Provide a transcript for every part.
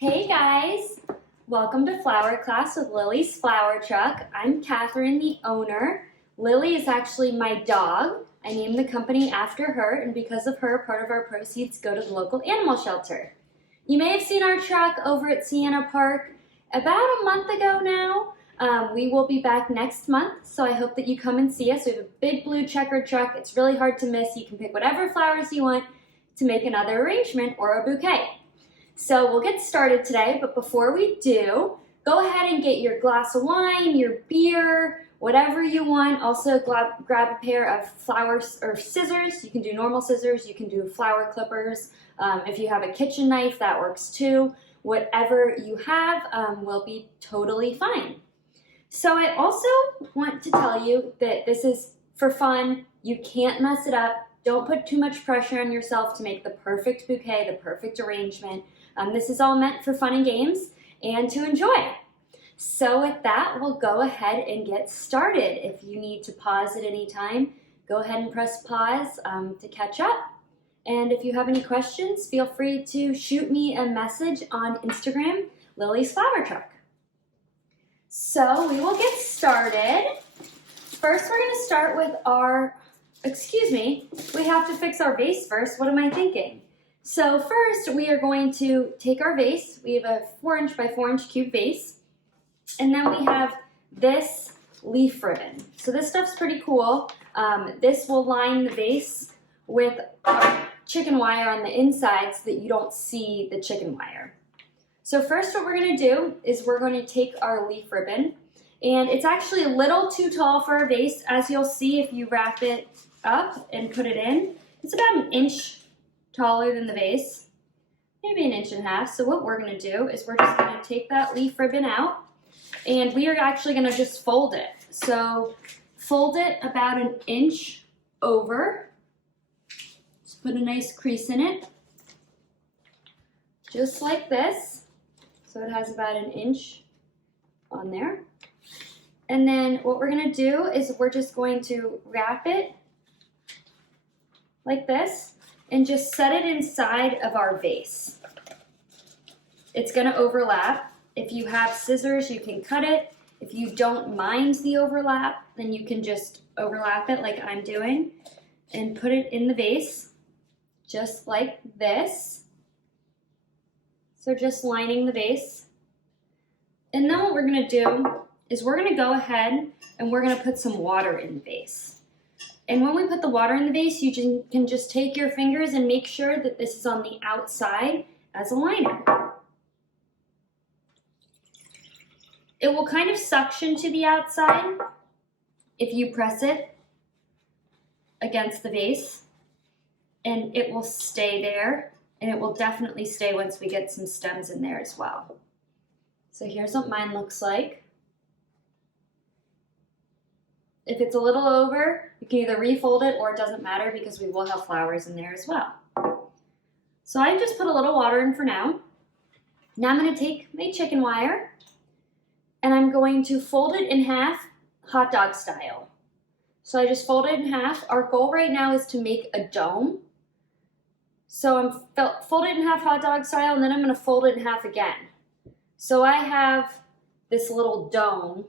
Hey guys, welcome to Flower Class with Lily's Flower Truck. I'm Catherine, the owner. Lily is actually my dog. I named the company after her, and because of her, part of our proceeds go to the local animal shelter. You may have seen our truck over at Sienna Park about a month ago now. We will be back next month, so I hope that you come and see us. We have a big blue checkered truck. It's really hard to miss. You can pick whatever flowers you want to make another arrangement or a bouquet. So we'll get started today, but before we do, go ahead and get your glass of wine, your beer, whatever you want. Also grab a pair of flowers or scissors. You can do normal scissors, you can do flower clippers. If you have a kitchen knife, that works too. Whatever you have will be totally fine. So I also want to tell you that this is for fun. You can't mess it up. Don't put too much pressure on yourself to make the perfect bouquet, the perfect arrangement. This is all meant for fun and games and to enjoy. So with that, we'll go ahead and get started. If you need to pause at any time, go ahead and press pause to catch up. And if you have any questions, feel free to shoot me a message on Instagram, Lily's Flower Truck. So we will get started. First, we're going to start with we have to fix our vase first. What am I thinking? So first, we are going to take our vase. We have a 4" by 4" cube vase. And then we have this leaf ribbon. So this stuff's pretty cool. This will line the vase with chicken wire on the inside so that you don't see the chicken wire. So first what we're going to do is we're going to take our leaf ribbon. And it's actually a little too tall for our vase. As you'll see if you wrap it up and put it in, it's about 1 inch taller than the vase, maybe 1.5 inches. So what we're going to do is we're just going to take that leaf ribbon out, and we are actually going to just fold it. So fold it about 1 inch over. Just put a nice crease in it, just like this. So it has about 1 inch on there. And then what we're going to do is we're just going to wrap it like this and just set it inside of our vase. It's going to overlap. If you have scissors, you can cut it. If you don't mind the overlap, then you can just overlap it like I'm doing and put it in the vase just like this. So just lining the vase. And then what we're going to do is we're going to go ahead and we're going to put some water in the vase. And when we put the water in the vase, you can just take your fingers and make sure that this is on the outside as a liner. It will kind of suction to the outside if you press it against the vase, and it will stay there, and it will definitely stay once we get some stems in there as well. So here's what mine looks like. If it's a little over, you can either refold it or it doesn't matter because we will have flowers in there as well. So I just put a little water in for now. Now I'm going to take my chicken wire and I'm going to fold it in half, hot dog style. So I just fold it in half. Our goal right now is to make a dome. So I'm fold it in half hot dog style, and then I'm going to fold it in half again. So I have this little dome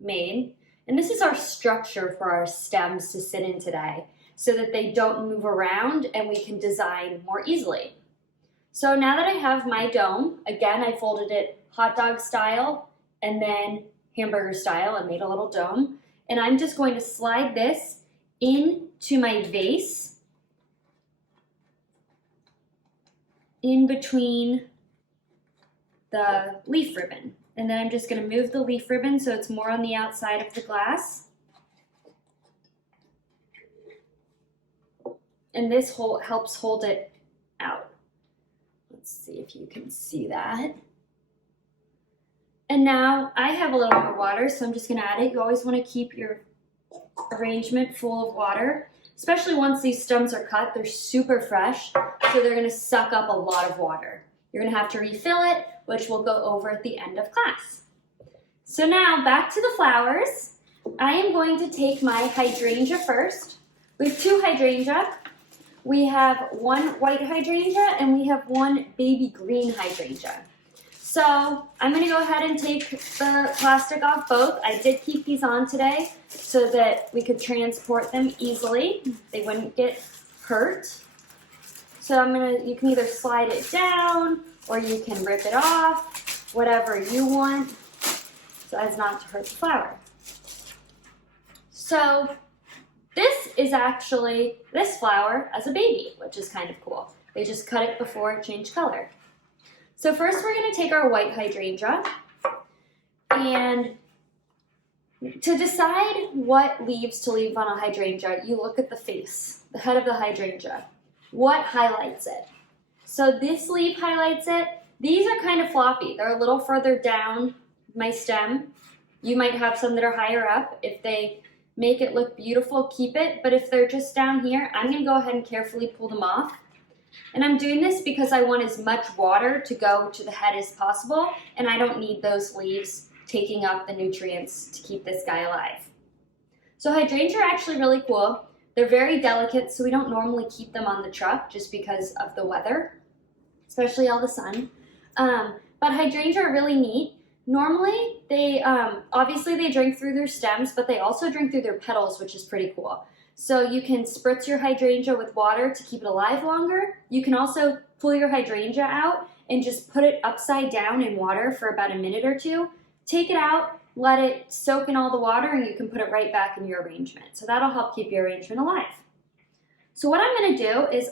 made. And this is our structure for our stems to sit in today so that they don't move around and we can design more easily. So now that I have my dome, again, I folded it hot dog style and then hamburger style and made a little dome. And I'm just going to slide this into my vase in between the leaf ribbon. And then I'm just going to move the leaf ribbon so it's more on the outside of the glass. And this helps hold it out. Let's see if you can see that. And now I have a little more water, so I'm just going to add it. You always want to keep your arrangement full of water, especially once these stems are cut. They're super fresh, so they're going to suck up a lot of water. You're going to have to refill it, which we'll go over at the end of class. So now back to the flowers. I am going to take my hydrangea first. We have 2 hydrangea. We have 1 white hydrangea and we have 1 baby green hydrangea. So I'm going to go ahead and take the plastic off both. I did keep these on today so that we could transport them easily. They wouldn't get hurt. So you can either slide it down or you can rip it off, whatever you want, so as not to hurt the flower. So this is actually this flower as a baby, which is kind of cool. They just cut it before it changed color. So first we're going to take our white hydrangea, and to decide what leaves to leave on a hydrangea, you look at the face, the head of the hydrangea. What highlights it? So this leaf highlights it. These are kind of floppy. They're a little further down my stem. You might have some that are higher up. If they make it look beautiful, keep it. But if they're just down here, I'm going to go ahead and carefully pull them off. And I'm doing this because I want as much water to go to the head as possible, and I don't need those leaves taking up the nutrients to keep this guy alive. So hydrangeas are actually really cool. They're very delicate, so we don't normally keep them on the truck just because of the weather, especially all the sun. But hydrangeas are really neat. Normally, obviously they drink through their stems, but they also drink through their petals, which is pretty cool. So you can spritz your hydrangea with water to keep it alive longer. You can also pull your hydrangea out and just put it upside down in water for about a minute or two. Take it out, let it soak in all the water, and you can put it right back in your arrangement. So that'll help keep your arrangement alive. So what I'm going to do is,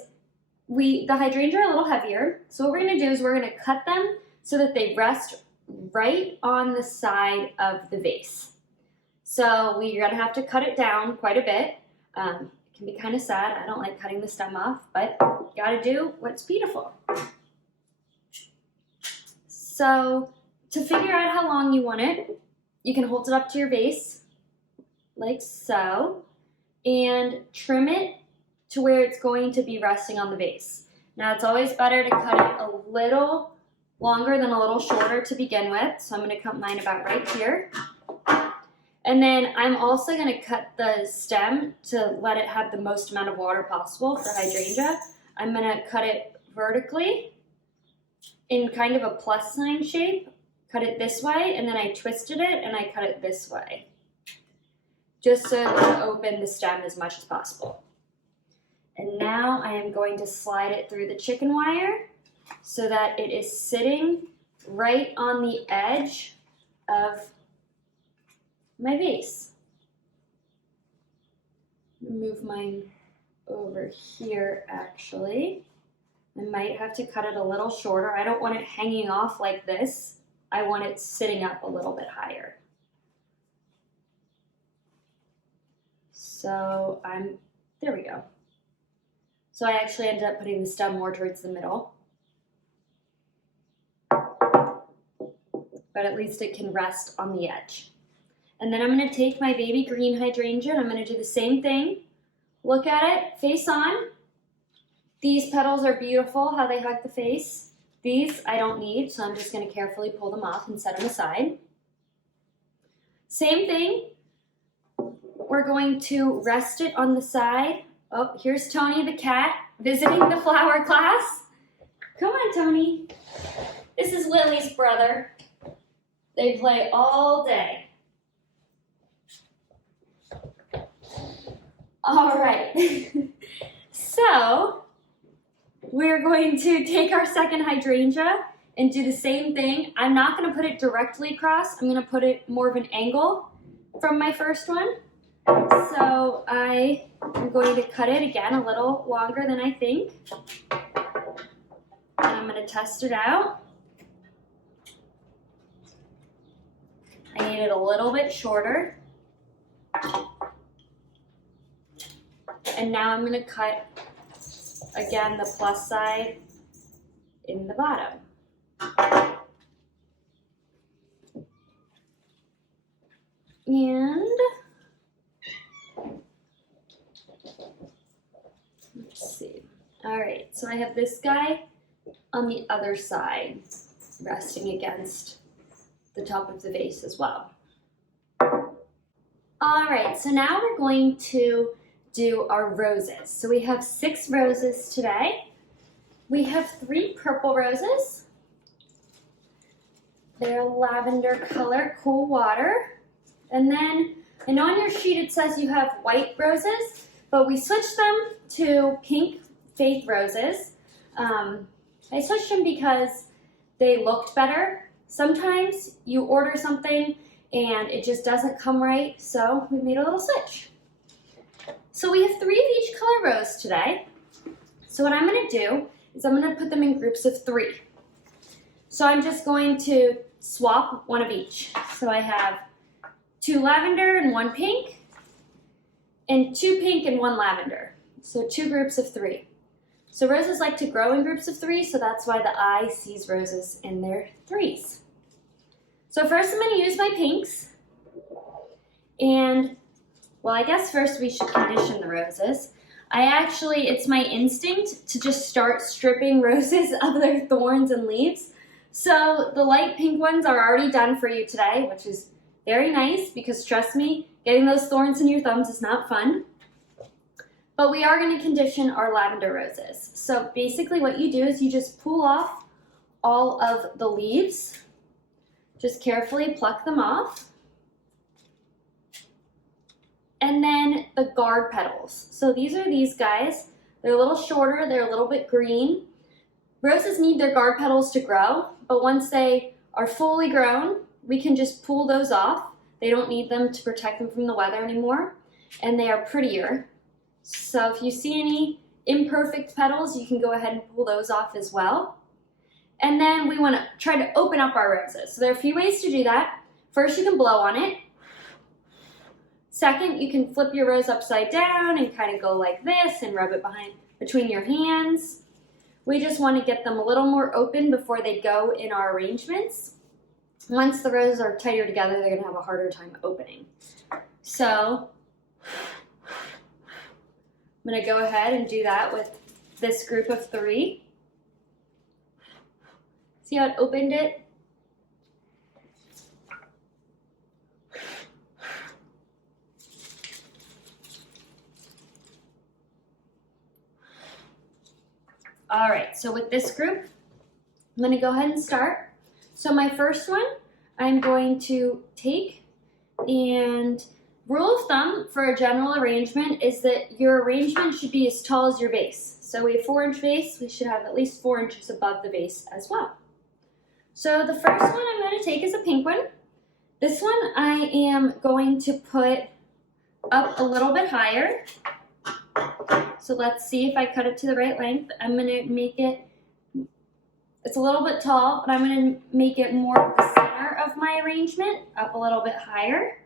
the hydrangea are a little heavier. So what we're going to do is we're going to cut them so that they rest right on the side of the vase. So we're going to have to cut it down quite a bit. It can be kind of sad. I don't like cutting the stem off, but gotta do what's beautiful. So to figure out how long you want it, you can hold it up to your vase like so and trim it to where it's going to be resting on the vase. Now it's always better to cut it a little longer than a little shorter to begin with. So I'm going to cut mine about right here. And then I'm also going to cut the stem to let it have the most amount of water possible for hydrangea. I'm going to cut it vertically in kind of a plus sign shape. Cut it this way, and then I twisted it and I cut it this way, just so to open the stem as much as possible. And now I am going to slide it through the chicken wire so that it is sitting right on the edge of my vase. Move mine over here actually. I might have to cut it a little shorter. I don't want it hanging off like this. I want it sitting up a little bit higher. So there we go. So I actually ended up putting the stem more towards the middle. But at least it can rest on the edge. And then I'm going to take my baby green hydrangea and I'm going to do the same thing. Look at it, face on. These petals are beautiful, how they hug the face. These I don't need, so I'm just going to carefully pull them off and set them aside. Same thing. We're going to rest it on the side. Oh, here's Tony the cat visiting the flower class. Come on, Tony. This is Lily's brother. They play all day. All right. So we're going to take our second hydrangea and do the same thing. I'm not going to put it directly across. I'm going to put it more of an angle from my first one. So I am going to cut it again a little longer than I think. And I'm going to test it out. I need it a little bit shorter. And now I'm going to cut, again, the plus side in the bottom. And let's see. All right, so I have this guy on the other side, resting against the top of the vase as well. All right, so now we're going to do our roses. So we have 6 roses today. We have 3 purple roses, their lavender color, Cool Water. And then, I know on your sheet it says you have white roses, but we switched them to pink Faith roses. I switched them because they looked better. Sometimes you order something and it just doesn't come right, so we made a little switch. So we have 3 of each color rose today. So what I'm going to do is I'm going to put them in groups of 3. So I'm just going to swap one of each. So I have 2 lavender and 1 pink, and 2 pink and 1 lavender. So 2 groups of 3. So roses like to grow in groups of 3, so that's why the eye sees roses in their 3s. So first I'm going to use my pinks. And, well, I guess first we should condition the roses. It's my instinct to just start stripping roses of their thorns and leaves. So the light pink ones are already done for you today, which is very nice because trust me, getting those thorns in your thumbs is not fun. But we are going to condition our lavender roses. So basically what you do is you just pull off all of the leaves. Just carefully pluck them off. And then the guard petals. So these are these guys. They're a little shorter, they're a little bit green. Roses need their guard petals to grow, but once they are fully grown, we can just pull those off. They don't need them to protect them from the weather anymore, and they are prettier. So if you see any imperfect petals, you can go ahead and pull those off as well. And then we want to try to open up our roses. So there are a few ways to do that. First, you can blow on it. Second, you can flip your rose upside down and kind of go like this and rub it between your hands. We just want to get them a little more open before they go in our arrangements. Once the roses are tighter together, they're going to have a harder time opening. So I'm going to go ahead and do that with this group of 3. See how it opened it? All right, so with this group, I'm going to go ahead and start. So my first one, I'm going to take, and rule of thumb for a general arrangement is that your arrangement should be as tall as your vase. So we have 4-inch vase, we should have at least 4 inches above the vase as well. So the first one I'm going to take is a pink one. This one I am going to put up a little bit higher. So let's see if I cut it to the right length. I'm going to make it, it's a little bit tall, but I'm going to make it more the center of my arrangement, up a little bit higher.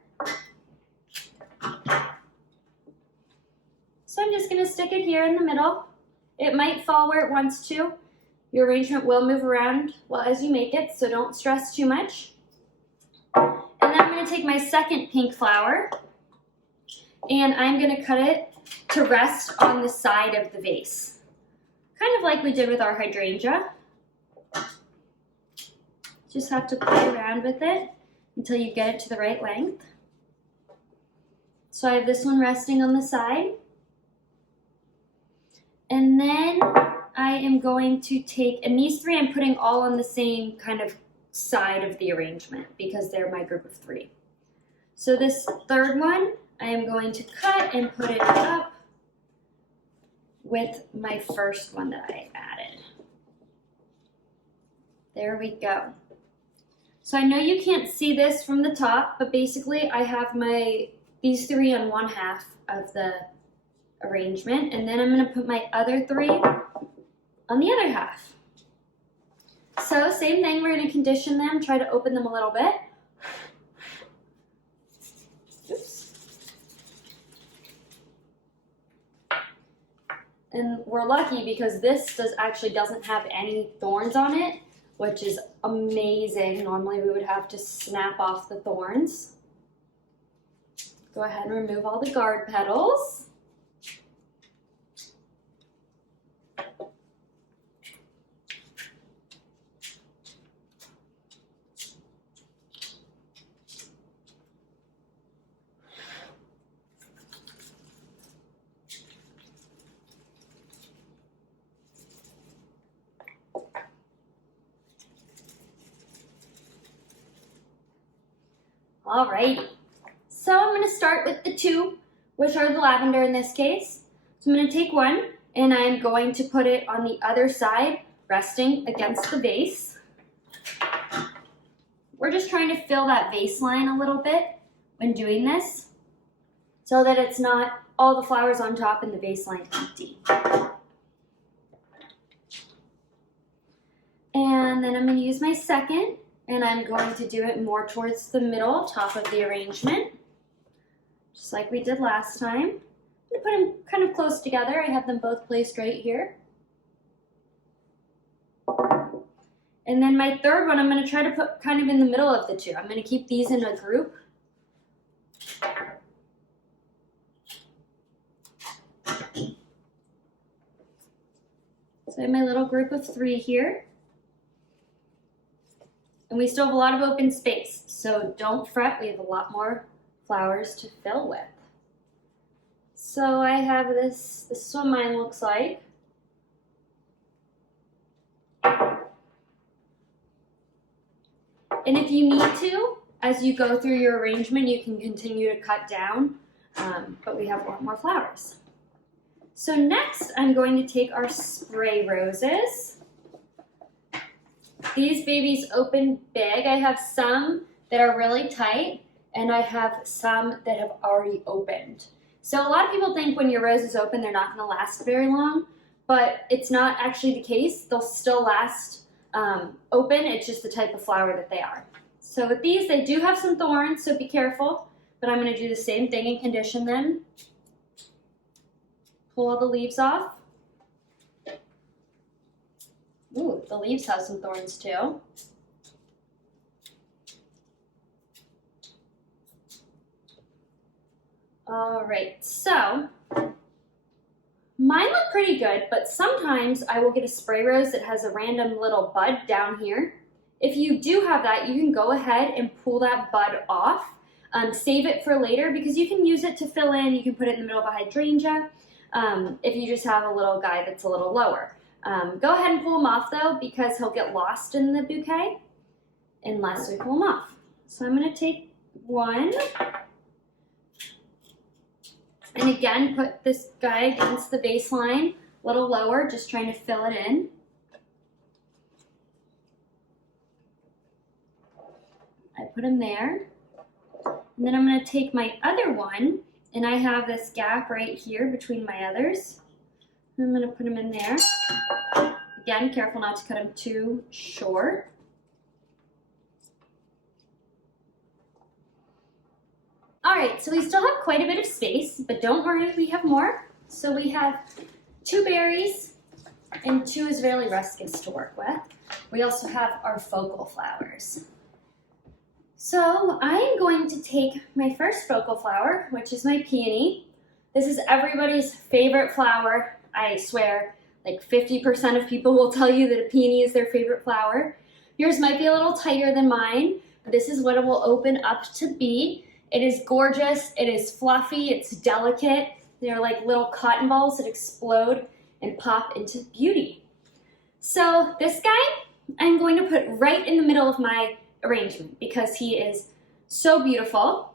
So I'm just going to stick it here in the middle. It might fall where it wants to. Your arrangement will move around as you make it, so don't stress too much. And then I'm going to take my second pink flower, and I'm going to cut it to rest on the side of the vase. Kind of like we did with our hydrangea. Just have to play around with it until you get it to the right length. So I have this one resting on the side. And then I am going to take, and these 3 I'm putting all on the same kind of side of the arrangement because they're my group of 3. So this third one, I am going to cut and put it up with my first one that I added. There we go. So I know you can't see this from the top, but basically I have these 3 on one half of the arrangement, and then I'm going to put my other 3 on the other half. So same thing, we're going to condition them, try to open them a little bit. Oops. And we're lucky because this actually doesn't have any thorns on it, which is amazing. Normally we would have to snap off the thorns. Go ahead and remove all the guard petals. Alrighty, so I'm going to start with the two, which are the lavender in this case. So I'm going to take one and I'm going to put it on the other side, resting against the vase. We're just trying to fill that vase line a little bit when doing this, so that it's not all the flowers on top and the vase line empty. And then I'm going to use my second, and I'm going to do it more towards the middle, top of the arrangement, just like we did last time. I'm going to put them kind of close together. I have them both placed right here. And then my third one, I'm going to try to put kind of in the middle of the two. I'm going to keep these in a group. So I have my little group of three here. And we still have a lot of open space, so don't fret, we have a lot more flowers to fill with. So I have this is what mine looks like. And if you need to, as you go through your arrangement, you can continue to cut down, but we have a lot more flowers. So next, I'm going to take our spray roses. These babies open big. I have some that are really tight, and I have some that have already opened. So a lot of people think when your roses open, they're not going to last very long, but it's not actually the case. They'll still last open. It's just the type of flower that they are. So with these, they do have some thorns, so be careful, but I'm going to do the same thing and condition them. Pull all the leaves off. Ooh, the leaves have some thorns too. All right, so mine look pretty good, but sometimes I will get a spray rose that has a random little bud down here. If you do have that, you can go ahead and pull that bud off. Save it for later because you can use it to fill in. You can put it in the middle of a hydrangea if you just have a little guy that's a little lower. Go ahead and pull him off though, because he'll get lost in the bouquet unless we pull him off. So I'm going to take one, and again put this guy against the baseline, a little lower, just trying to fill it in. I put him there, and then I'm going to take my other one, and I have this gap right here between my others. I'm going to put him in there. Again, careful not to cut him too short. All right, so we still have quite a bit of space, but don't worry, we have more. So we have 2 berries and 2 Israeli ruskets to work with. We also have our focal flowers. So I am going to take my first focal flower, which is my peony. This is everybody's favorite flower. I swear, like 50% of people will tell you that a peony is their favorite flower. Yours might be a little tighter than mine, but this is what it will open up to be. It is gorgeous, it is fluffy, it's delicate. They're like little cotton balls that explode and pop into beauty. So this guy, I'm going to put right in the middle of my arrangement because he is so beautiful.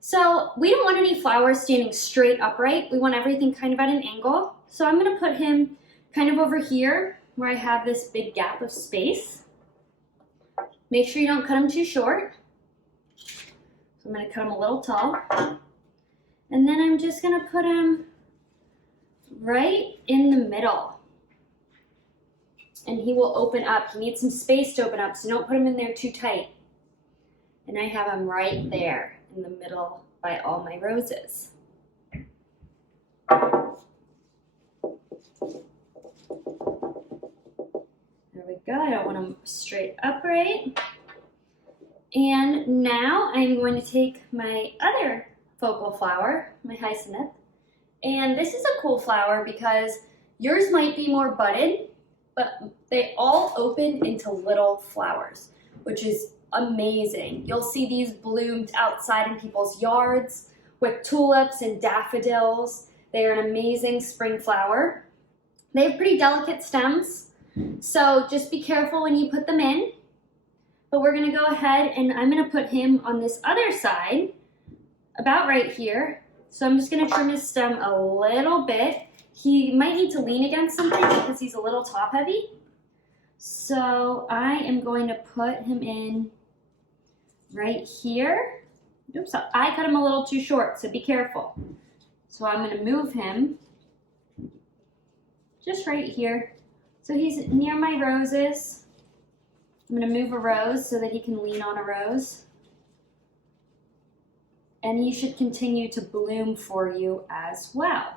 So we don't want any flowers standing straight upright. We want everything kind of at an angle. So I'm going to put him kind of over here where I have this big gap of space. Make sure you don't cut him too short. So I'm going to cut him a little tall. And then I'm just going to put him right in the middle. And he will open up. He needs some space to open up, so don't put him in there too tight. And I have him right there in the middle by all my roses. There we go. I don't want them straight upright. And now I'm going to take my other focal flower, my hyacinth. And this is a cool flower because yours might be more budded, but they all open into little flowers, which is amazing. You'll see these bloomed outside in people's yards with tulips and daffodils. They are an amazing spring flower. They have pretty delicate stems, so just be careful when you put them in. But we're gonna go ahead and I'm gonna put him on this other side, about right here. So I'm just gonna trim his stem a little bit. He might need to lean against something because he's a little top heavy. So I am going to put him in right here. Oops, I cut him a little too short, so be careful. So I'm gonna move him just right here. So he's near my roses. I'm gonna move a rose so that he can lean on a rose. And he should continue to bloom for you as well.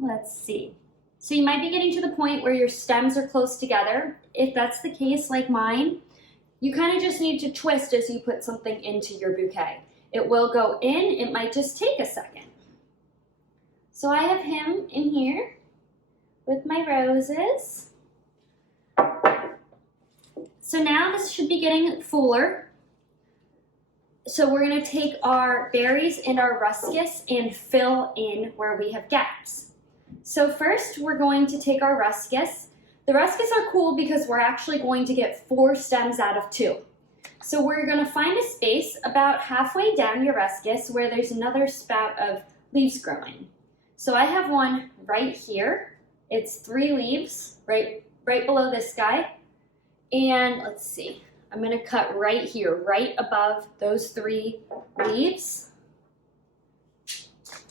Let's see. So you might be getting to the point where your stems are close together. If that's the case, like mine, you kind of just need to twist as you put something into your bouquet. It will go in, it might just take a second. So I have him in here with my roses. So now this should be getting fuller. So we're gonna take our berries and our ruscus and fill in where we have gaps. So first we're going to take our ruscus. The ruscus are cool because we're actually going to get 4 stems out of 2. So we're gonna find a space about halfway down your ruscus where there's another spout of leaves growing. So I have one right here. It's 3 leaves, right below this guy. And let's see, I'm gonna cut right here, right above those 3 leaves.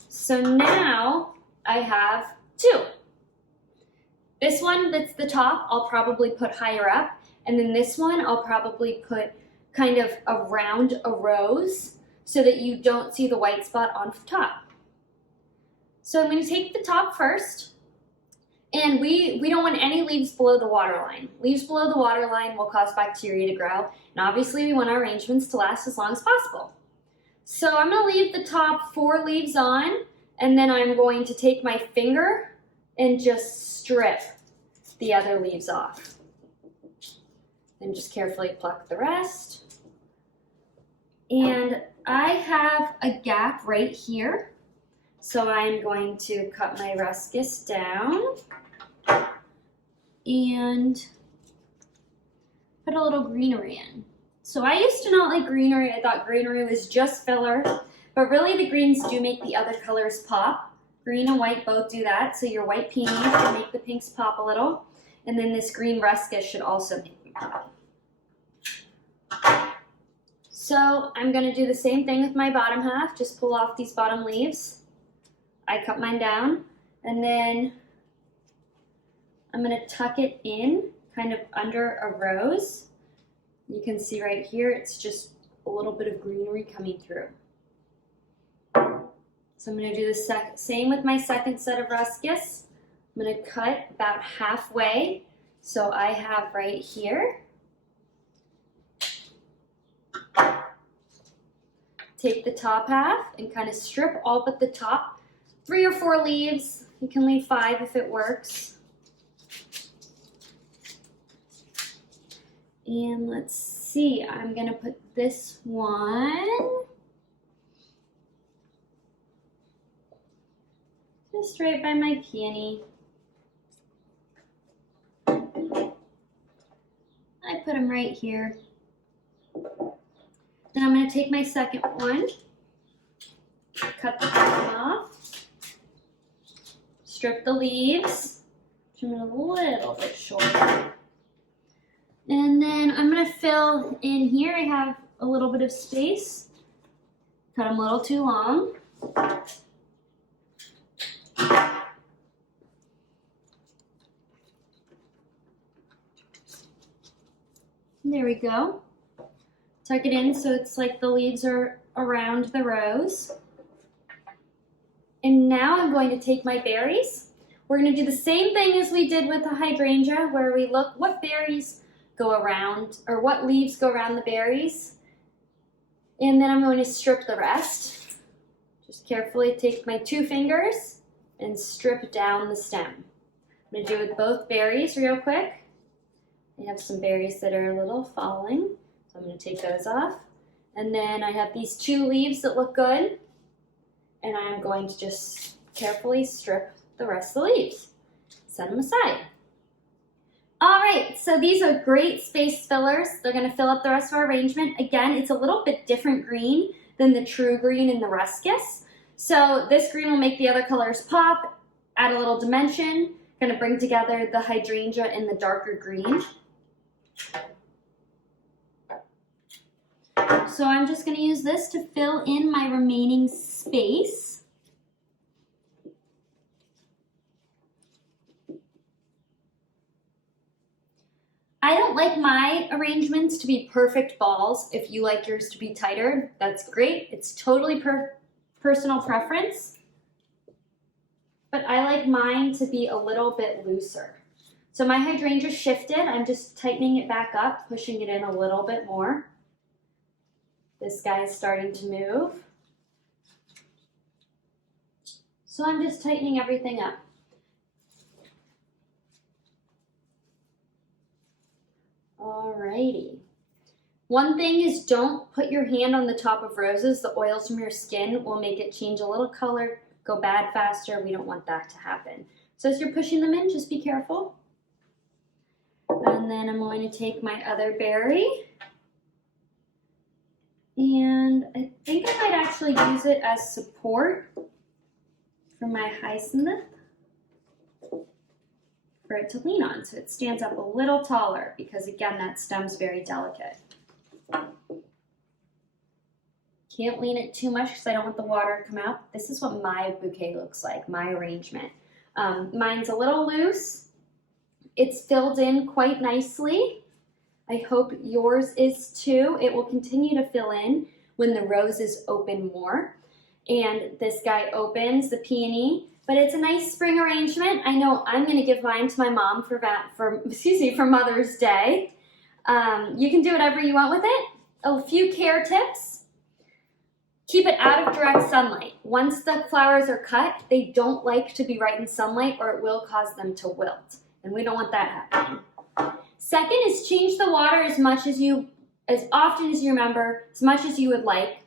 So now I have 2. This one that's the top, I'll probably put higher up. And then this one, I'll probably put kind of around a rose so that you don't see the white spot on top. So I'm gonna take the top first. And we don't want any leaves below the water line. Leaves below the water line will cause bacteria to grow. And obviously we want our arrangements to last as long as possible. So I'm gonna leave the top 4 leaves on, and then I'm going to take my finger and just strip the other leaves off. Then just carefully pluck the rest. And I have a gap right here. So I'm going to cut my ruscus down and put a little greenery in. So I used to not like greenery. I thought greenery was just filler, but really the greens do make the other colors pop. Green and white both do that. So your white peonies will make the pinks pop a little. And then this green ruscus should also make them pop. So I'm gonna do the same thing with my bottom half. Just pull off these bottom leaves. I cut mine down, and then I'm gonna tuck it in kind of under a rose. You can see right here, it's just a little bit of greenery coming through. So I'm gonna do the same with my second set of ruscus. I'm gonna cut about halfway. So I have right here. Take the top half and kind of strip all but the top. 3 or 4 leaves. You can leave 5 if it works. And let's see, I'm gonna put this one just right by my peony. I put them right here. Then I'm gonna take my second one, cut the bottom off, strip the leaves, trim it a little bit shorter. And then I'm gonna fill in here. I have a little bit of space. Cut them a little too long. There we go. Tuck it in so it's like the leaves are around the rose. And now I'm going to take my berries. We're going to do the same thing as we did with the hydrangea, where we look what berries go around, or what leaves go around the berries. And then I'm going to strip the rest. Just carefully take my 2 fingers and strip down the stem. I'm going to do it with both berries real quick. I have some berries that are a little falling, so I'm going to take those off. And then I have these 2 leaves that look good, and I'm going to just carefully strip the rest of the leaves. Set them aside. All right, so these are great space fillers. They're gonna fill up the rest of our arrangement. Again, it's a little bit different green than the true green in the ruscus. So this green will make the other colors pop, add a little dimension, gonna bring together the hydrangea and the darker green. So I'm just gonna use this to fill in my remaining space. I don't like my arrangements to be perfect balls. If you like yours to be tighter, that's great. It's totally personal preference. But I like mine to be a little bit looser. So my hydrangea shifted. I'm just tightening it back up, pushing it in a little bit more. This guy is starting to move. So I'm just tightening everything up. Alrighty. One thing is, don't put your hand on the top of roses. The oils from your skin will make it change a little color, go bad faster. We don't want that to happen. So as you're pushing them in, just be careful. And then I'm going to take my other berry. And I think I might actually use it as support for my hyacinth, for it to lean on, so it stands up a little taller, because again, that stem's very delicate. Can't lean it too much because I don't want the water to come out. This is what my bouquet looks like, my arrangement. Mine's a little loose. It's filled in quite nicely. I hope yours is too. It will continue to fill in when the roses open more. And this guy opens, the peony. But it's a nice spring arrangement. I know I'm going to give mine to my mom for Mother's Day. You can do whatever you want with it. A few care tips. Keep it out of direct sunlight. Once the flowers are cut, they don't like to be right in sunlight, or it will cause them to wilt. And we don't want that happening. Second is change the water as often as you remember, as much as you would like.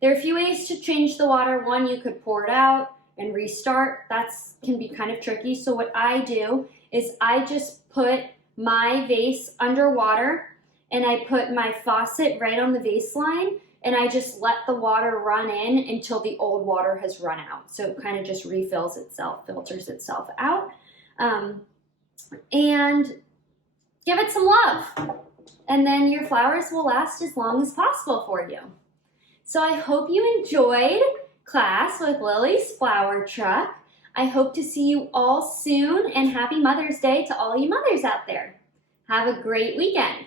There are a few ways to change the water. One, you could pour it out and restart. That can be kind of tricky. So what I do is I just put my vase underwater, and I put my faucet right on the vase line, and I just let the water run in until the old water has run out. So it kind of just refills itself, filters itself out. And give it some love. And then your flowers will last as long as possible for you. So I hope you enjoyed class with Lily's Flower Truck. I hope to see you all soon, and happy Mother's Day to all you mothers out there. Have a great weekend.